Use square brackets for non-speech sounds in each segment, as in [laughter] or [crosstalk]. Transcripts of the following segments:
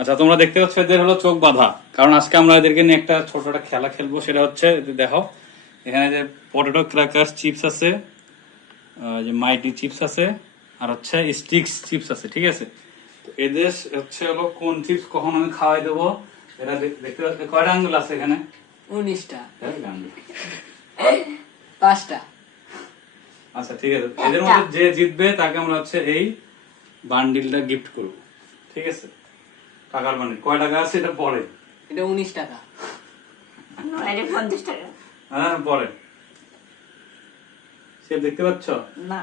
আচ্ছা তোমরা দেখতে পাচ্ছ এদের হলো চোখ বাঁধা। কারণ আজকে আমরা এদেরকে নিয়ে একটা ছোট একটা খেলা খেলব সেটা হচ্ছে দেখো এখানে যে পটেটো ক্র্যাকার চিপস আছে যে মাইটি চিপস আছে আর হচ্ছে স্টিক্স চিপস আছে ঠিক আছে? তো এদের হচ্ছে হলো কোন চিপস কখন আমি খাওয়াই দেবো এটা দেখ- দেখতে পাচ্ছ কয়টা আঙ্গুল আছে এখানে? উনিশটা। পাঁচটা। আচ্ছা ঠিক আছে। এদের মধ্যে যে জিতবে তাকে আমরা হচ্ছে এই বান্ডিলটা গিফট করব ঠিক আছে? টাকার বান্ডিল কয় টাকা আছে এটা পরে? এটা উনিশ টাকা। এটা পঞ্চাশ টাকা। হ্যাঁ পরে। সে দেখতে পাচ্ছ? না।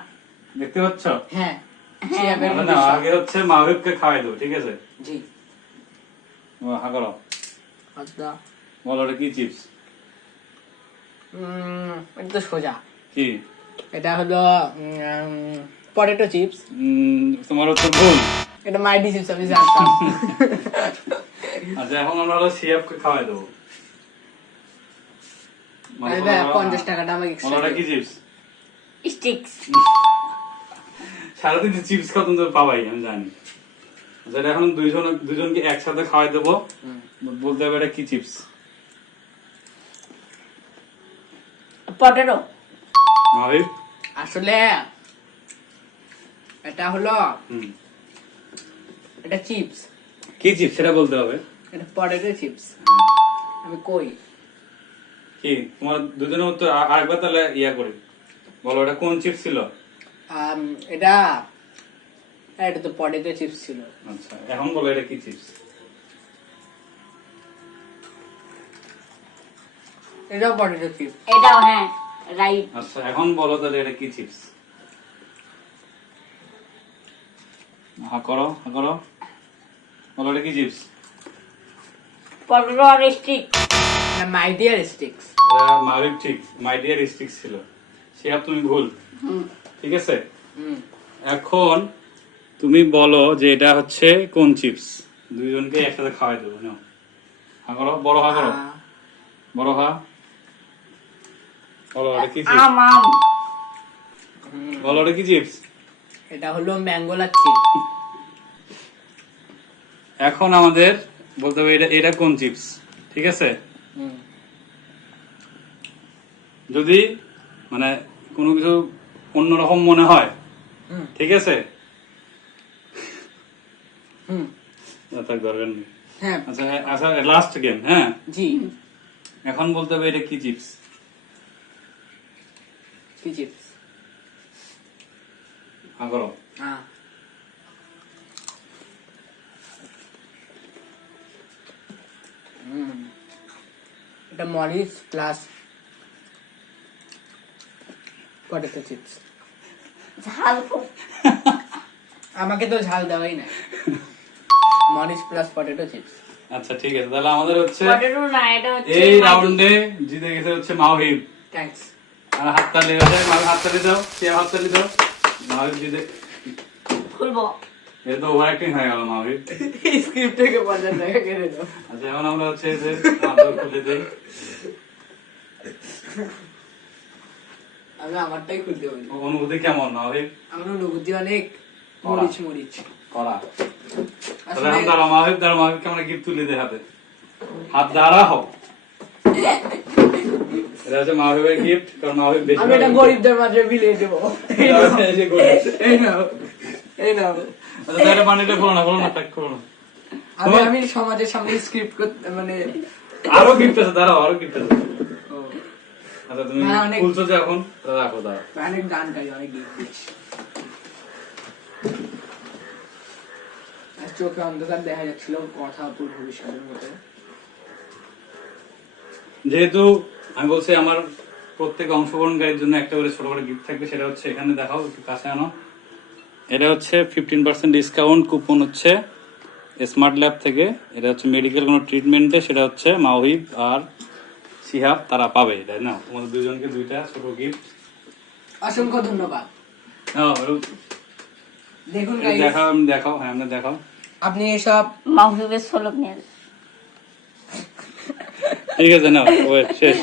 দেখতে পাচ্ছ? হ্যাঁ। হ্যাঁ। শিয়াবের তাহলে মধ্যে না আগে হচ্ছে মাহবিবকে খাওয়াই দেবো ঠিক আছে? জি। হা করো। আচ্ছা। বলো ওটা কি চিপস? উম, এটা তো সোজা। কি? এটা হলো পটেটো চিপস। উম, তোমার হচ্ছে ভুল। এটা মাইডি চিপস আমি জানতাম আচ্ছা এখন আমরা হলো সিএফকে খাওয়াই দেবো। মানে পঞ্চাশ টাকাটা আমাকে extra কি চিপস? স্টিক্স [laughs] সারাদিন চিপস খাও তুমি পাবাই আমি জানি। যেটা এখন দুইজন দুজনকে একসাথে খাওয়াই দেবো। বলতে হবে এটা কি চিপস? পটেটো আসলে এটা হলো এটা চিপস। কি চিপস? সেটা বলতে হবে। এটা পটেটো চিপস। আমি কই? কি? তোমার দুজনের মধ্যে আরেকবার তাহলে ইয়া করি। বলো এটা কোন চিপস ছিল? এটা হ্যাঁ, এটা তো পটেটো চিপস ছিল। আচ্ছা এখন বলো এটা কি চিপস? এটাও পটেটো চিপস। এটাও হ্যাঁ রাইট। আচ্ছা এখন বলো তাহলে এটা কি চিপস? হা করো হা করো। বলো এটা কি চিপস পটেটো আর স্টিক না মাইডিয়ার স্টিক্স মাহিব ঠিক মাই ডিয়ার স্টিক্স ছিল। সে তুমি ভুল। ঠিক আছে? এখন তুমি বলো যে এটা হচ্ছে কোন চিপস দুইজনকে একসাথে খাওয়াই দেবো নাও। হা করো বড় হা করো। বড় হা। বলো এটা কি চিপস আম আম হুম, বলো এটা কি চিপস এটা হলো ম্যাঙ্গোলার চিপস এখন আমাদের বলতে হবে এটা এটা কোন চিপস? ঠিক আছে? যদি মানে কোনো কিছু অন্যরকম মনে হয় ঠিক আছে? থাক দরকার নেই। হ্যাঁ। আচ্ছা আচ্ছা লাস্ট গেম হ্যাঁ? জি। এখন বলতে হবে এটা কি চিপস? কি চিপস? হ্যাঁ করো হ্যাঁ। এটা মরিচ প্লাস পটেটো চিপস ঝাল খুব। আমাকে তো ঝাল দেওয়াই নাই। মরিচ প্লাস পটেটো চিপস আচ্ছা ঠিক আছে তাহলে আমাদের হচ্ছে পটেটো না এটা হচ্ছে এই রাউন্ডে জিতে গেছে হচ্ছে মাহিব থ্যাঙ্কস আর হাততালি হয়ে যায় মাহিব হাততালি দাও কে হাততালি দাও মাহিব জিতে খুলবো। এটা তো ওভার অ্যাক্টিং হয়ে গেল মাহিব স্ক্রিপ্ট থেকে পঞ্চাশ টাকা কেটে দাও আচ্ছা এখন আমরা হচ্ছে যে মাদুর খুলে দিই। আমি আমারটাই খুলতে পারি। অনুভূতি কেমন মাহিব আমার অনুভূতি অনেক মরিচ মরিচ। করা তাহলে আসলে এখন মাহিব দাঁড়াও মাহিবকে আমরা গিফট তুলে দিই হাতে। হাত দাঁড়া হও এটা হচ্ছে মাহিবের গিফট কারণ মাহিব বেশি আমি এটা গরিবদের মাঝে বিলিয়ে দেবো। এই নাও। এই যে গরিব। এই নাও এই নাও তাহলে পানিটা খোলো না খোলো না প্যাক করো না আমি আমি সমাজের সামনে স্ক্রিপ্ট করতে মানে আরও গিফট আছে দাঁড়াও আরও গিফট আছে আচ্ছা তুমি খুলছো যে এখন রাখো দাঁড়াও অনেক গান গাই অনেক গীত চোখে অন্ধকার দেখা যাচ্ছিল কথা পুরো ভবিষ্যতের মতো যেহেতু আমি বলছি আমার প্রত্যেক অংশগ্রহণকারীর জন্য একটা করে ছোট করে গিফট থাকবে সেটা হচ্ছে এখানে দেখাও একটু কাছে আনো এটা হচ্ছে ফিফটিন পার্সেন্ট ডিসকাউন্ট কুপন হচ্ছে স্মার্ট ল্যাব থেকে। এটা হচ্ছে মেডিকেল কোনো ট্রিটমেন্টে সেটা হচ্ছে মাহিব আর সিহাব তারা পাবে তাই না? তোমাদের দুজনকে দুইটা ছোট গিফট অসংখ্য ধন্যবাদ। দেখুন দেখাও দেখাও হ্যাঁ আমরা দেখাও। আপনি এসব মাহবুবের ষোলো নিয়ে ঠিক আছে না ওয়েট শেষ।